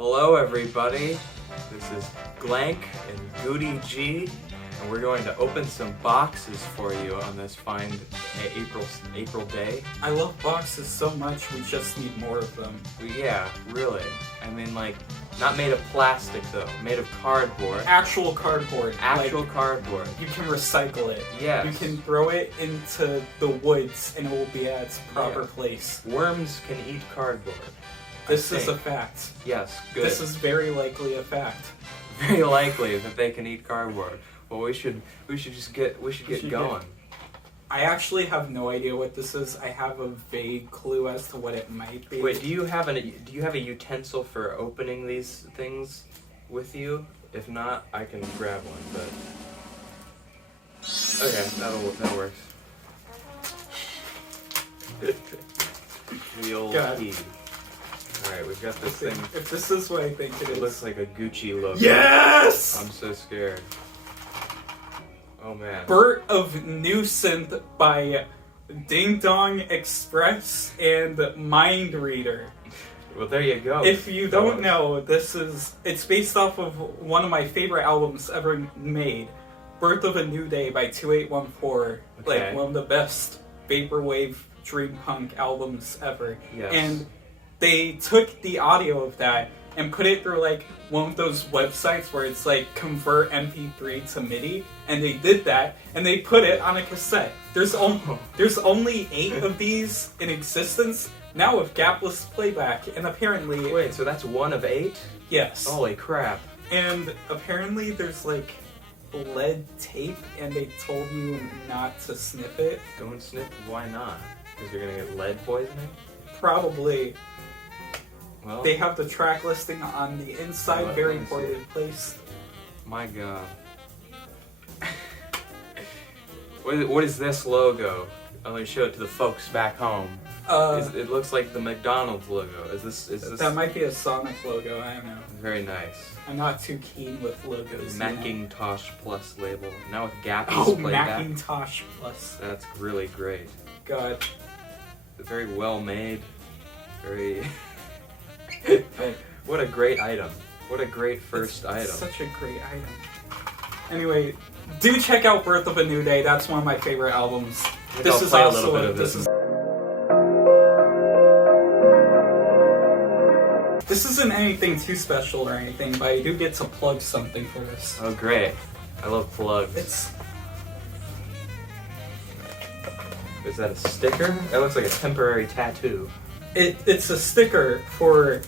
Hello everybody, this is Glank and Gooty G, and we're going to open some boxes for you on this fine April day. I love boxes so much, we just need more of them. Yeah, really. I mean, like, not made of plastic though, made of cardboard. Actual cardboard. Actual cardboard. You can recycle it. Yes. You can throw it into the woods and it will be at its proper place. Worms can eat cardboard. This is a fact. Yes, good. This is very likely a fact. Very likely that they can eat cardboard. Well, we should get going. I actually have no idea what this is. I have a vague clue as to what it might be. Wait, do you have a utensil for opening these things with you? If not, I can grab one. But okay, that works. The old key. Alright, we've got this thing. If this is what I think it is. It looks like a Gucci logo. Yes! I'm so scared. Oh man. Bert of New Synth by Ding Dong Express and Mind Reader. Well, there you go. If you don't know, it's based off of one of my favorite albums ever made, Birth of a New Day by 2814. Okay. Like one of the best vaporwave dream punk albums ever. Yes. And they took the audio of that and put it through like one of those websites where it's like convert MP3 to MIDI, and they did that and they put it on a cassette. There's only 8 of these in existence now with gapless playback, and apparently wait, so that's 1 of 8? Yes. Holy crap! And apparently there's like lead tape, and they told you not to sniff it. Don't sniff. Why not? Because you're gonna get lead poisoning. Probably. Well, they have the track listing on the inside, very poorly placed. My God. What is this logo? I'll let me show it to the folks back home. It looks like the McDonald's logo. Is this? That might be a Sonic logo. I don't know. Very nice. I'm not too keen with logos. Macintosh Plus label. Now with gapless playback. Macintosh Plus. That's really great. God. Very well made. Very. What a great item. What a great first item. Such a great item. Anyway, do check out Birth of a New Day. That's one of my favorite albums. This is also This isn't anything too special or anything, but I do get to plug something for this. Oh great. I love plugs. Is that a sticker? That looks like a temporary tattoo. It's a sticker for...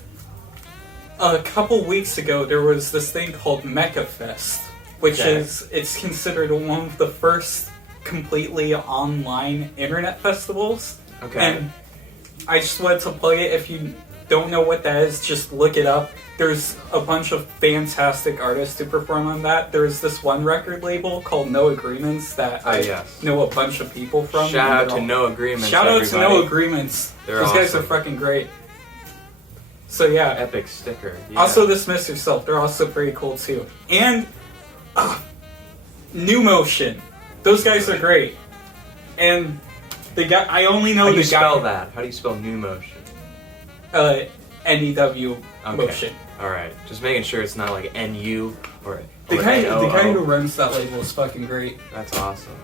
A couple weeks ago, there was this thing called Mecha Fest, which it's considered one of the first completely online internet festivals. Okay. And I just wanted to plug it. If you don't know what that is, just look it up. There's a bunch of fantastic artists who perform on that. There's this one record label called No Agreements that I know a bunch of people from. Shout out to No Agreements. Shout out to No Agreements. Those guys are fucking great. So yeah. Epic sticker. Yeah. Also Dismiss Yourself. They're also pretty cool too. And New Motion. Those guys are great. And the guy, I only know the guy. How do you spell that? How do you spell New Motion? N-E-W Motion. Alright. Just making sure it's not like N-U or the guy who runs that label is fucking great. That's awesome.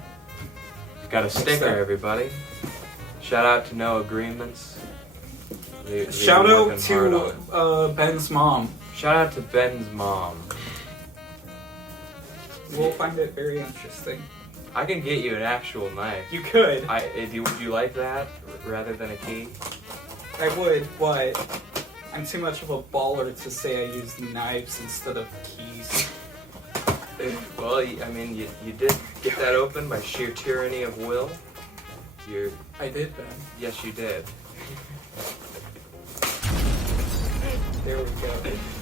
Got a sticker, everybody. Shout out to No Agreements. Shout out to Ben's mom. Shout out to Ben's mom. We'll find it very interesting. I can get you an actual knife. You could. Would you like that rather than a key? I would, but I'm too much of a baller to say I use knives instead of keys. Well, I mean, you did get that open by sheer tyranny of will. I did, Ben. Yes, you did. There we go.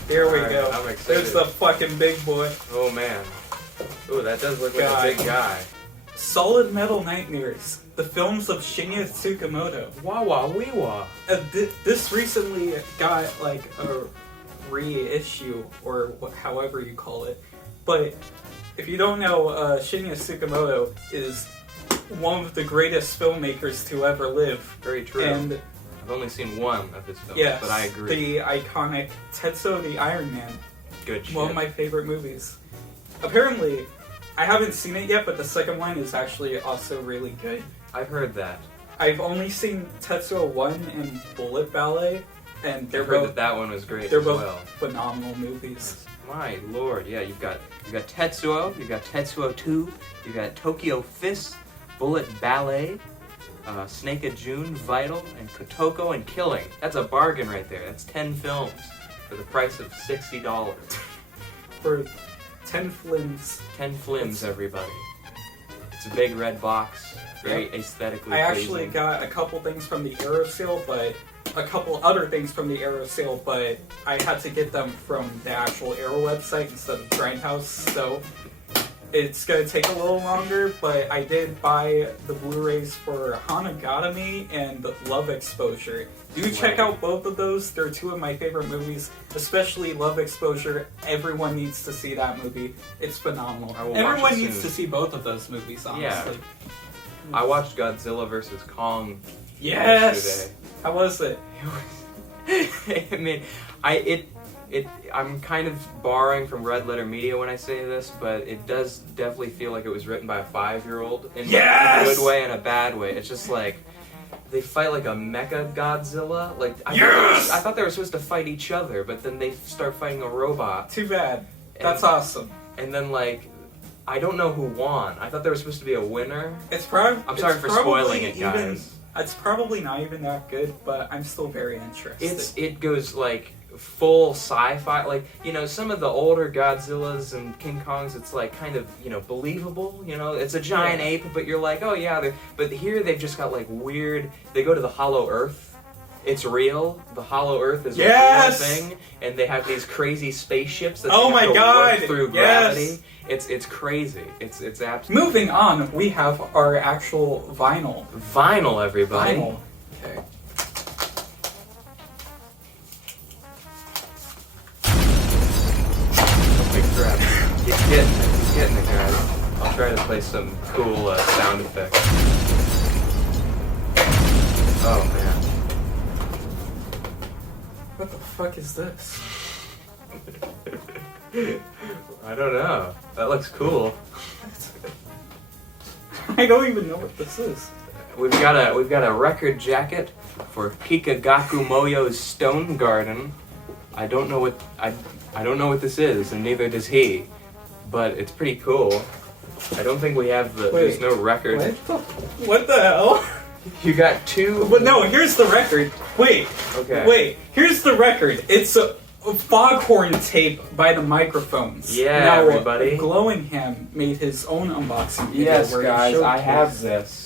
There we go. I'm excited. There's the fucking big boy. Oh man. Ooh, that does look like a big guy. Solid Metal Nightmares, the films of Shinya Tsukamoto. Wah wah wee wah. This recently got like a reissue, or however you call it. But if you don't know, Shinya Tsukamoto is one of the greatest filmmakers to ever live. Very true. And I've only seen one of his films, Yes, but I agree. the iconic Tetsuo the Iron Man. Good shit. One of my favorite movies. Apparently, I haven't seen it yet, but the second one is actually also really good. I've heard that. I've only seen Tetsuo 1 and Bullet Ballet, and they're I've heard both that one was great they're as both well. phenomenal movies. My lord, yeah, you've got Tetsuo, you've got Tetsuo 2, you've got Tokyo Fist, Bullet Ballet, Snake of June, Vital, and Kotoko and Killing. That's a bargain right there. That's 10 films for the price of $60. For 10 flims. 10 flims, everybody. It's a big red box, very aesthetically I actually pleasing. got a couple things from the Aero sale, but a couple other things from the Aero sale, but I had to get them from the actual Aero website instead of Grindhouse, so it's gonna take a little longer, but I did buy the Blu-rays for Hanagatami and Love Exposure. Do check out both of those. They're two of my favorite movies, especially Love Exposure. Everyone needs to see that movie. It's phenomenal. I will watch Everyone it needs soon. to see both of those movies, honestly. Yeah. I watched Godzilla vs. Kong Yes! yesterday. How was it? I mean, I'm kind of borrowing from Red Letter Media when I say this, but it does definitely feel like it was written by a 5-year-old in Yes! a good way and a bad way. It's just like they fight like a mecha Godzilla. Like Yes! I thought they were supposed to fight each other, but then they start fighting a robot. Too bad. That's And- awesome. And then like I don't know who won. I thought there was supposed to be a winner. It's probably. I'm sorry for spoiling it, guys. It's probably not even that good, but I'm still very interested. It goes like full sci-fi, like, you know, some of the older Godzillas and King Kongs, it's like kind of, you know, believable, you know, it's a giant ape, but you're like, oh yeah, but here they've just got like weird, they go to the Hollow Earth, it's real, the Hollow Earth is a real thing, and they have these crazy spaceships that Oh they my have to God! work through Yes! gravity. It's crazy. It's absolutely Moving on, we have our actual vinyl. vinyl, everybody. Vinyl. Okay. Big crap. He's getting it, guys. I'll try to play some cool sound effects. Oh man. What the fuck is this? I don't know. That looks cool. I don't even know what this is. We've got a record jacket for Kikagaku Moyo's Stone Garden. I don't know what this is, and neither does he. But it's pretty cool. I don't think we have there's no record. What the hell? You got two. But no, here's the record. Wait. Okay. Wait. Here's the record. It's a foghorn tape by the Microphones. Yeah, now, everybody. Glowingham made his own unboxing video. Yes, where he guys, showed I have this. this.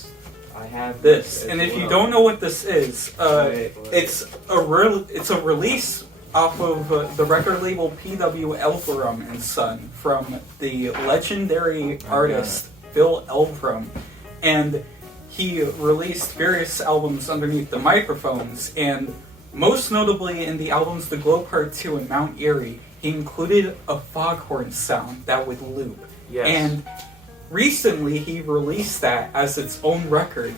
I have This, as and if you well. don't know what this is, Wait. it's a release off of the record label P.W. Elverum and Son from the legendary artist Bill Elverum, and he released various albums underneath the Microphones, and most notably in the albums The Glow Part 2 and Mount Erie, he included a foghorn sound that would loop. Yes. And recently he released that as its own record,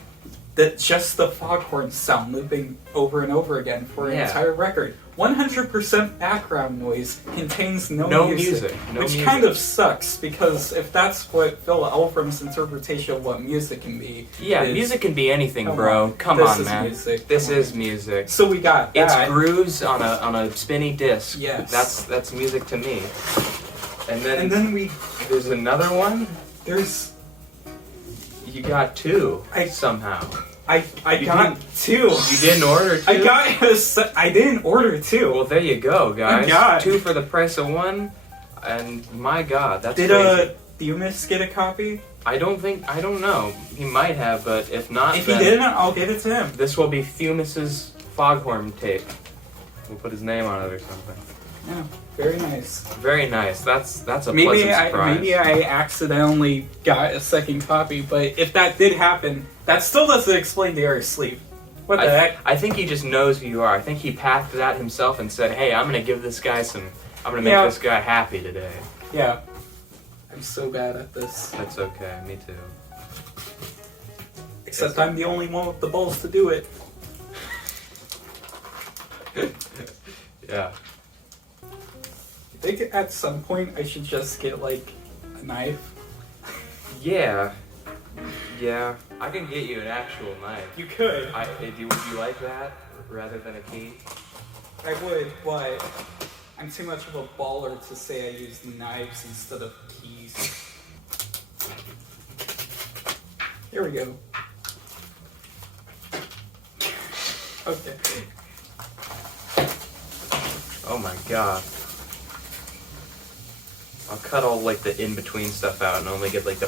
that just the foghorn sound looping over and over again for an entire record. 100% background noise, contains no music. Which kind of sucks, because if that's what Phil Elverum's interpretation of what music can be. Yeah, is- music can be anything, Come bro. on. Come This on, is man. music. This Come on. is music. So we got It's that. grooves on a spinny disc. Yes. That's music to me. And then we there's another one. there's You got two somehow. I You got two. You didn't order two? I didn't order two. Well, there you go, guys. God. Two for the price of one. And my God, that's Did crazy. Themis get a copy? I don't know. He might have, but if not, If he then didn't, I'll get it to him. this will be Themis's foghorn tape. We'll put his name on it or something. Yeah, very nice. Very nice. That's a pleasant surprise. Maybe I accidentally got a second copy, but if that did happen, that still doesn't explain the Air Sleep. What the heck? I think he just knows who you are. I think he pathed that himself and said, "Hey, I'm gonna give this guy I'm gonna make this guy happy today." Yeah. I'm so bad at this. That's okay. Me too. Except I'm the only one with the balls to do it. Yeah. I think at some point I should just get like a knife. Yeah. Yeah. I can get you an actual knife. You could. Would you like that rather than a key? I would, but I'm too much of a baller to say I use knives instead of keys. Here we go. Okay. Oh my god. I'll cut all like the in-between stuff out and only get like the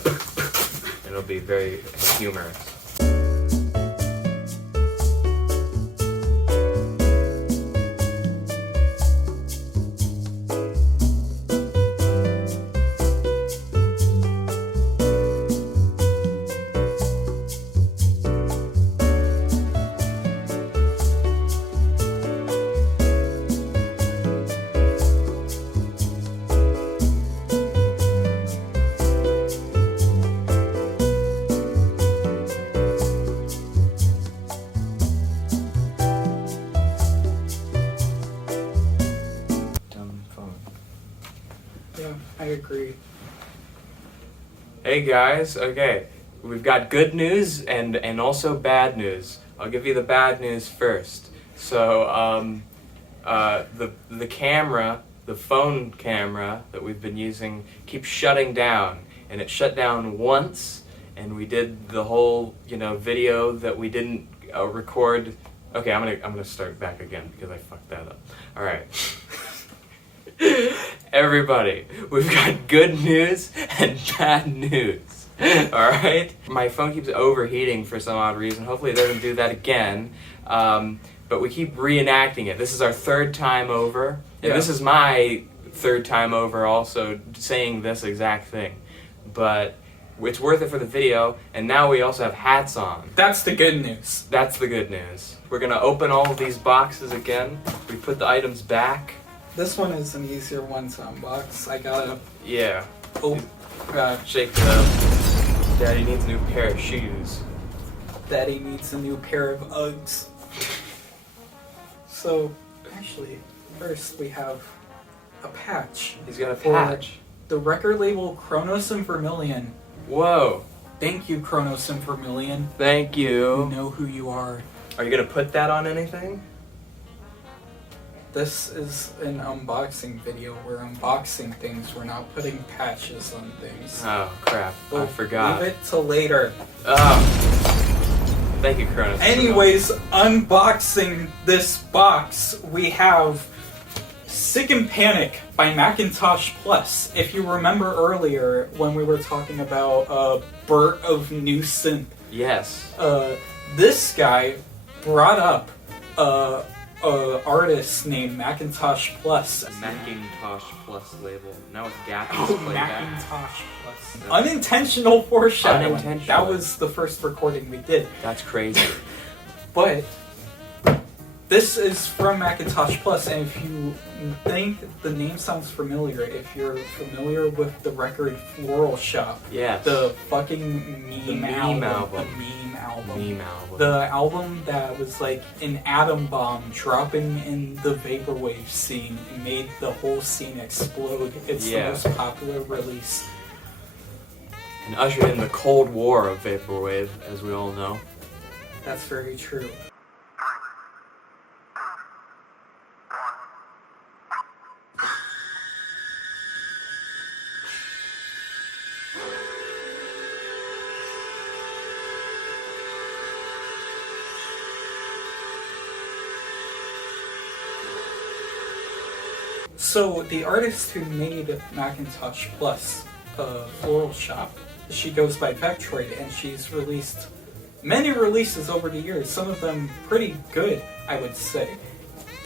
and it'll be very humorous. Yeah, I agree. Hey guys, okay, we've got good news and also bad news. I'll give you the bad news first. So, the camera, the phone camera that we've been using keeps shutting down, and it shut down once, and we did the whole, video that we didn't record. Okay, I'm gonna start back again because I fucked that up. All right. Everybody, we've got good news and bad news. Alright? My phone keeps overheating for some odd reason. Hopefully it doesn't do that again. But we keep reenacting it. This is our third time over. And Yeah. this is my third time over also saying this exact thing. But it's worth it for the video, and now we also have hats on. That's the good news. That's the good news. We're gonna open all of these boxes again. We put the items back. This one is an easier one to unbox. I gotta. Yeah. Oh, Shake it up. Daddy needs a new pair of shoes. Daddy needs a new pair of Uggs. So, actually, first we have a patch. He's got a For patch. the record label Kronos and Vermilion. Whoa. Thank you, Kronos and Vermilion. Thank You you. know who you are. Are you gonna put that on anything? This is an unboxing video. We're unboxing things. We're not putting patches on things. Oh crap. I We'll forgot. Leave it till later. Oh. Thank you, Cronus. Anyways, unboxing this box, we have Sick and Panic by Macintosh Plus. If you remember earlier when we were talking about Bert of New Synth, Yes. this guy brought up artist named Macintosh Plus. Macintosh Plus label. Now with Gap Oh, playback. Macintosh Plus. Unintentional foreshadowing. Unintentional. That was the first recording we did. That's crazy. But this is from Macintosh Plus, and if you think the name sounds familiar, if you're familiar with the record Floral Shop, Yes. the fucking meme album. album. The meme album. Meme album. The album that was like an atom bomb dropping in the vaporwave scene and made the whole scene explode. It's Yeah. the most popular release. And ushered in the Cold War of Vaporwave, as we all know. That's very true. So the artist who made Macintosh Plus, Floral Shop, she goes by Vectroid, and she's released many releases over the years, some of them pretty good, I would say.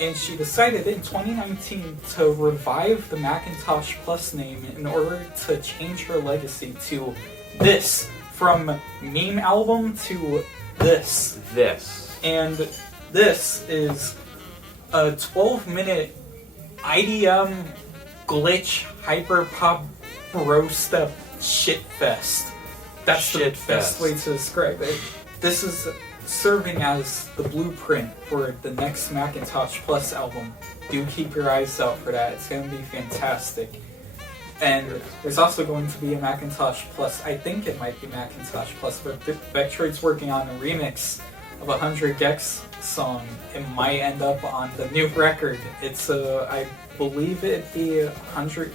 And she decided in 2019 to revive the Macintosh Plus name in order to change her legacy to this, from meme album to this. This. And this is a 12-minute IDM glitch hyperpop bro step shitfest. That's the Shitfest. best way to describe it. This is serving as the blueprint for the next Macintosh Plus album. Do keep your eyes out for that. It's going to be fantastic. And there's also going to be a Macintosh Plus, I think it might be Macintosh Plus, but Vectroid's working on a remix of a 100 gecs song. It might end up on the new record. It's I believe it'd be 800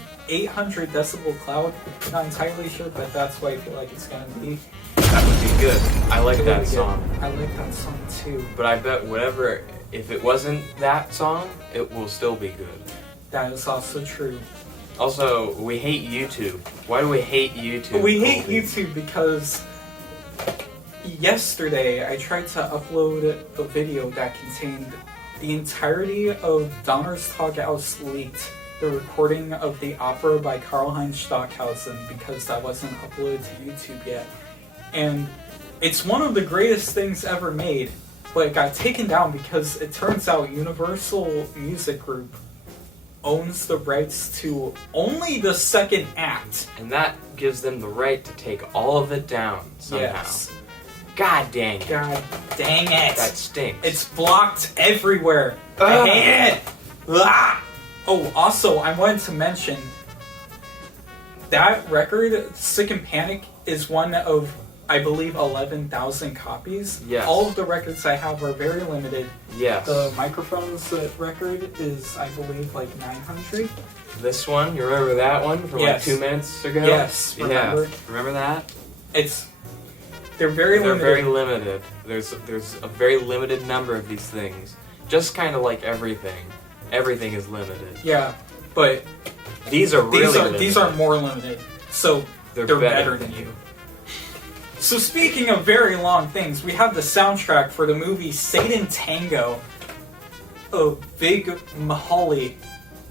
decibel cloud. Not entirely sure, but that's what I feel like it's going to be. That would be good. I like that song. I like that song too. But I bet whatever, if it wasn't that song, it will still be good. That is also true. Also, we hate YouTube. Why do we hate YouTube? We hate YouTube because yesterday I tried to upload a video that contained the entirety of Donner's Tagaus Leaked, the recording of the opera by Karlheinz Stockhausen, because that wasn't uploaded to YouTube yet. And it's one of the greatest things ever made, but it got taken down because it turns out Universal Music Group owns the rights to only the second act. And that gives them the right to take all of it down somehow. Yes. God dang it. God dang it. That stinks. It's blocked everywhere. I hate it. Ah! Oh, also, I wanted to mention that record, Sick and Panic, is one of, I believe, 11,000 copies. Yes. All of the records I have are very limited. Yes. The Microphones record is, I believe, like 900. This one, you remember that one from Yes. like 2 minutes ago? Yes, remember. Yeah. Remember that? They're very They're limited. very limited. There's a very limited number of these things. Just kind of like everything. Everything is limited. Yeah, but These are really limited. these are more limited. So They're they're better better than you. So speaking of very long things, we have the soundtrack for the movie Satan Tango of Big Mahali.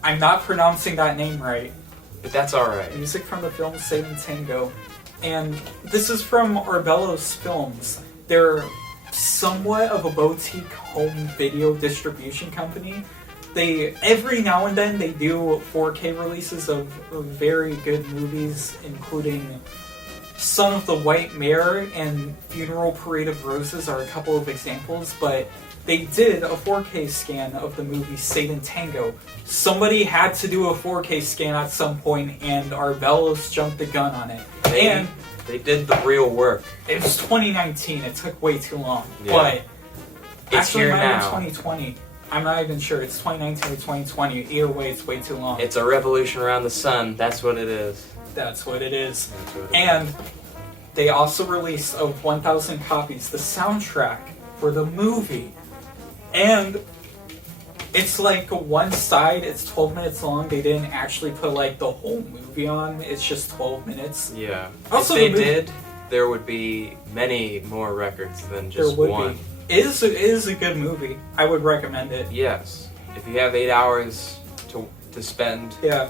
I'm not pronouncing that name right. But that's alright. Music from the film Satan Tango. And this is from Arbellos Films. They're somewhat of a boutique home video distribution company. They, every now and then, they do 4K releases of very good movies, including Son of the White Mare and Funeral Parade of Roses are a couple of examples, but they did a 4K scan of the movie Satan Tango. Somebody had to do a 4K scan at some point, and Arbellos jumped the gun on it. And they did the real work. it was 2019, it took way too long. Yeah. But It's actually, here it might have now. been 2020. I'm not even sure. It's 2019 or 2020. Either way, it's way too long. It's a revolution around the sun. That's what it is. That's what it is. That's what it And they also released of 1,000 copies the soundtrack for the movie. And it's like one side, it's 12 minutes long. They didn't actually put like the whole movie on. It's just 12 minutes. Yeah. Also, if the they movie- did, there would be many more records than There just would one. be. It is a good movie. I would recommend it. Yes. If you have 8 hours to spend, Yeah.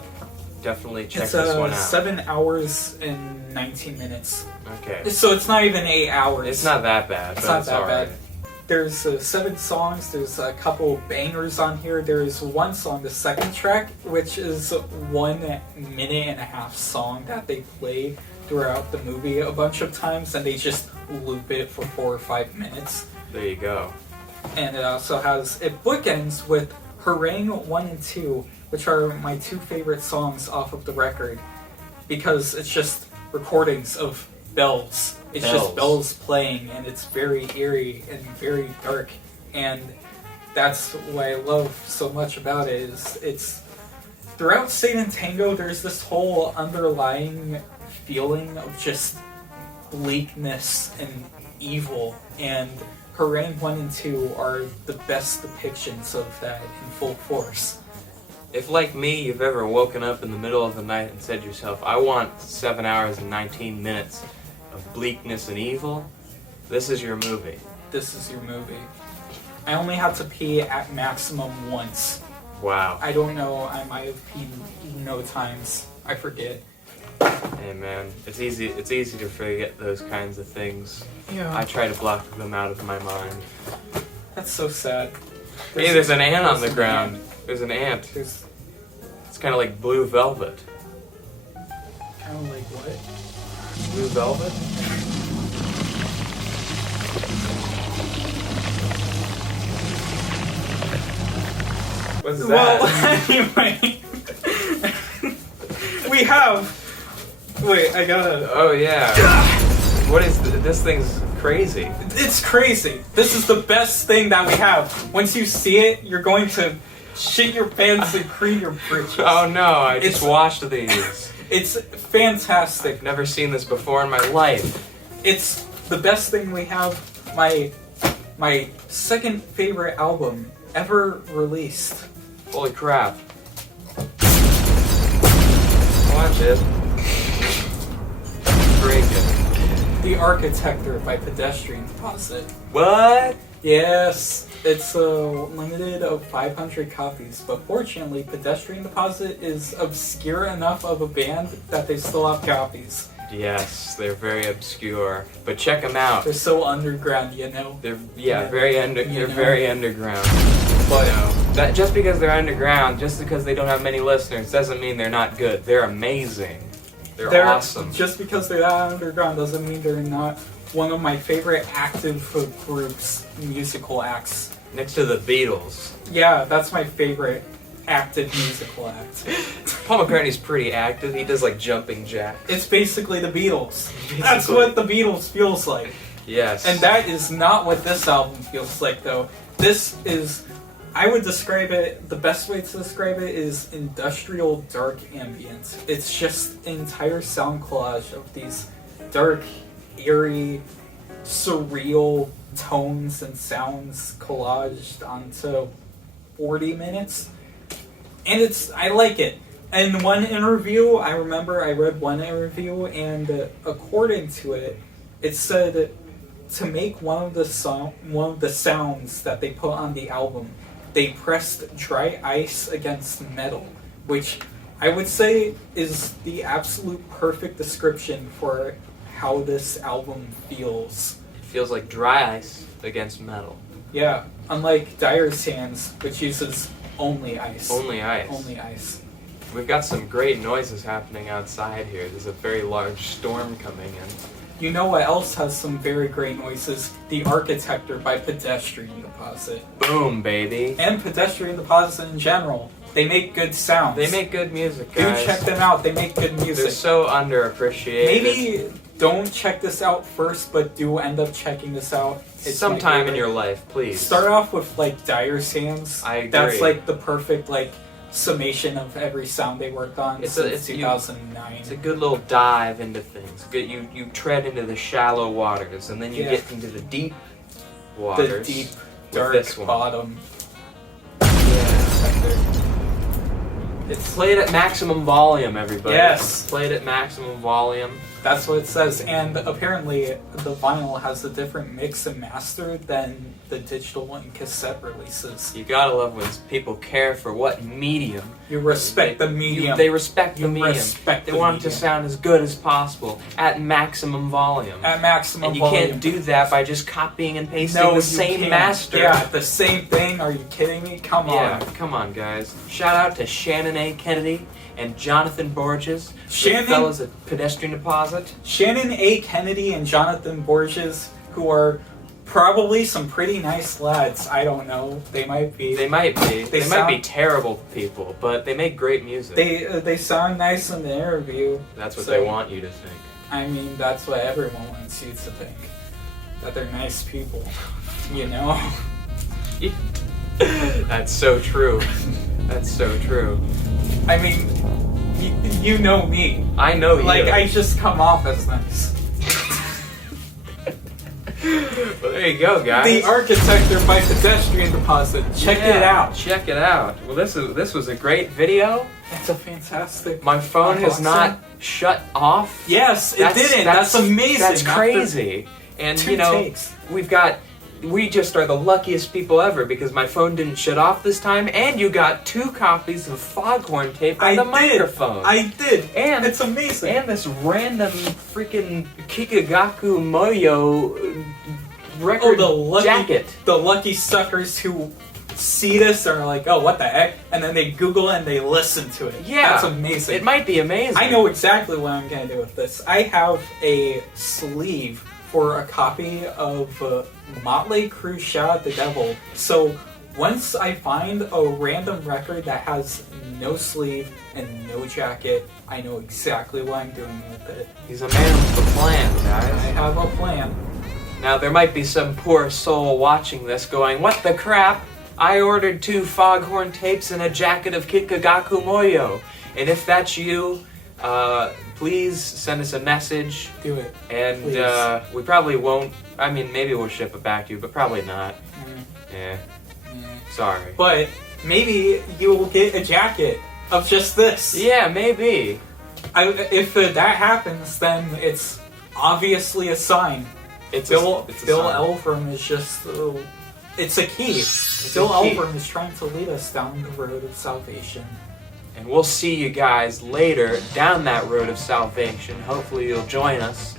definitely check It's this one out. 7 hours and 19 minutes. Okay. So it's not even 8 hours. It's not that bad. It's but not it's that alright. bad. There's 7 songs. There's a couple bangers on here. There's one song, the second track, which is 1.5-minute song that they play throughout the movie a bunch of times, and they just loop it for 4 or 5 minutes. There you go. And it also has, it bookends with Harangue 1 and 2, which are my 2 favorite songs off of the record, because it's just recordings of bells. It's just bells playing, and it's very eerie and very dark, and that's what I love so much about it. Is it's throughout Satan Tango, there's this whole underlying feeling of just bleakness and evil, and Harangue 1 and 2 are the best depictions of that in full force. If, like me, you've ever woken up in the middle of the night and said to yourself, I want 7 hours and 19 minutes of bleakness and evil, this is your movie. This is your movie. I only had to pee at maximum once. Wow. I don't know, I might have peed no times. I forget. Hey man, it's easy to forget those kinds of things. Yeah. I try to block them out of my mind. That's so sad. Hey, there's an ant on the an ground. ant. There's an ant. There's It's kind of like blue velvet. kind of like what? Blue velvet? What's Well, that? anyway, we have. Wait, I gotta. Oh yeah. What is this thing's crazy? It's crazy. This is the best thing that we have. Once you see it, you're going to shit your pants and cream your britches. Oh no! I just It's- watched these. It's fantastic. Never seen this before in my life. It's the best thing we have. My second favorite album ever released. Holy crap! Watch it. Break it. The Architecture by Pedestrian Deposit. What? Yes, it's limited of 500 copies, but fortunately, Pedestrian Deposit is obscure enough of a band that they still have copies. Yes, they're very obscure, but check them out. They're so underground, you know. They're Yeah. very You know. very underground. But That just because they're underground, just because they don't have many listeners, doesn't mean they're not good. They're amazing. They're awesome. Just because they're that underground doesn't mean they're not one of my favorite active groups, musical acts. Next to the Beatles. Yeah, that's my favorite active musical act. Paul McCartney's pretty active. He does like jumping jacks. It's basically the Beatles. That's Basically. what the Beatles feels like. Yes. And that is not what this album feels like, though. This is, I would describe it, the best way to describe it is industrial dark ambient. It's just an entire sound collage of these dark, eerie, surreal tones and sounds collaged onto 40 minutes. And I like it. In one interview, I remember I read one interview, and according to it, it said to make one of the sounds that they put on the album, they pressed dry ice against metal, which I would say is the absolute perfect description for how this album feels. It feels like dry ice against metal. Yeah, unlike Dire's Hands, which uses only ice. Only ice. Only ice. We've got some great noises happening outside here. There's a very large storm coming in. You know what else has some very great noises? The Architecture by Pedestrian Deposit. Boom, baby. And Pedestrian Deposit in general. They make good sounds. They make good music, Do guys. check them out. They make good They're music. so underappreciated. Maybe don't check this out first, but do end up checking this out. It's my sometime in favorite. your life, please. Start off with like Dire's Hands. I agree. That's like the perfect like summation of every sound they worked on since 2009. It's a good little dive into things. Good, you tread into the shallow waters, and then you get into the deep waters. The deep, with dark this one. bottom. Yeah. It's played at maximum volume, everybody. Yes. Played at maximum volume. That's what it says, and apparently the vinyl has a different mix and master than the digital and cassette releases. You gotta love when people care for what medium. You respect the medium. They respect the You medium. respect They the want it to medium. sound as good as possible at maximum volume. At maximum And you volume. can't do that by just copying and pasting No, the you same can't. master. Yeah, the same thing. Are you kidding me? Come Yeah, on. come on, guys. Shout out to Shannon A. Kennedy and Jonathan Borges, Shannon- the fellas at Pedestrian Deposit. Shannon A. Kennedy and Jonathan Borges, who are probably some pretty nice lads. I don't know. They might be. They might be. They might sound- be terrible people, but they make great music. They sound nice in the interview. That's what so- they want you to think. I mean, that's what everyone wants you to think. That they're nice people. You know? That's so true. That's so true. I mean, you know me. I know you. Like, I just come off as nice. Well, there you go, guys. The Architecture by Pedestrian Deposit. Check Yeah, it out. Check it out. Well, this was a great video. It's a fantastic. My phone has unboxing. not shut off. Yes, it didn't. That's amazing. That's After crazy. And 2 you know, takes. we just are the luckiest people ever because my phone didn't shut off this time, and you got 2 copies of Foghorn tape on the microphone. I did. And it's amazing. And this random freaking Kikagaku Moyo record jacket. The lucky suckers who see this are like, oh, what the heck? And then they Google it and they listen to it. Yeah. That's amazing. It might be amazing. I know exactly what I'm going to do with this. I have a sleeve for a copy of Motley Crue Shout at the Devil. So once I find a random record that has no sleeve and no jacket, I know exactly what I'm doing with it. He's a man with a plan, I guys. have a plan. Now, there might be some poor soul watching this going, what the crap? I ordered 2 foghorn tapes and a jacket of Kikagaku Moyo. And if that's you, please send us a message. Do it. And Please. we probably won't. I mean, maybe we'll ship it back to you, but probably not. Yeah. Sorry. But maybe you will get a jacket of just this. Yeah, maybe. If that happens, then it's obviously a sign. It's Bill a sign. Elfram is just... it's a key. Bill a key. Elfram is trying to lead us down the road of salvation. And we'll see you guys later down that road of salvation. Hopefully you'll join us.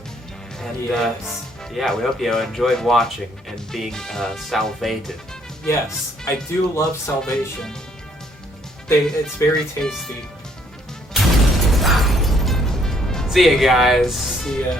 And Yes. yeah, we hope you enjoyed watching and being salvated. Yes, I do love salvation. It's very tasty. See you guys. See ya.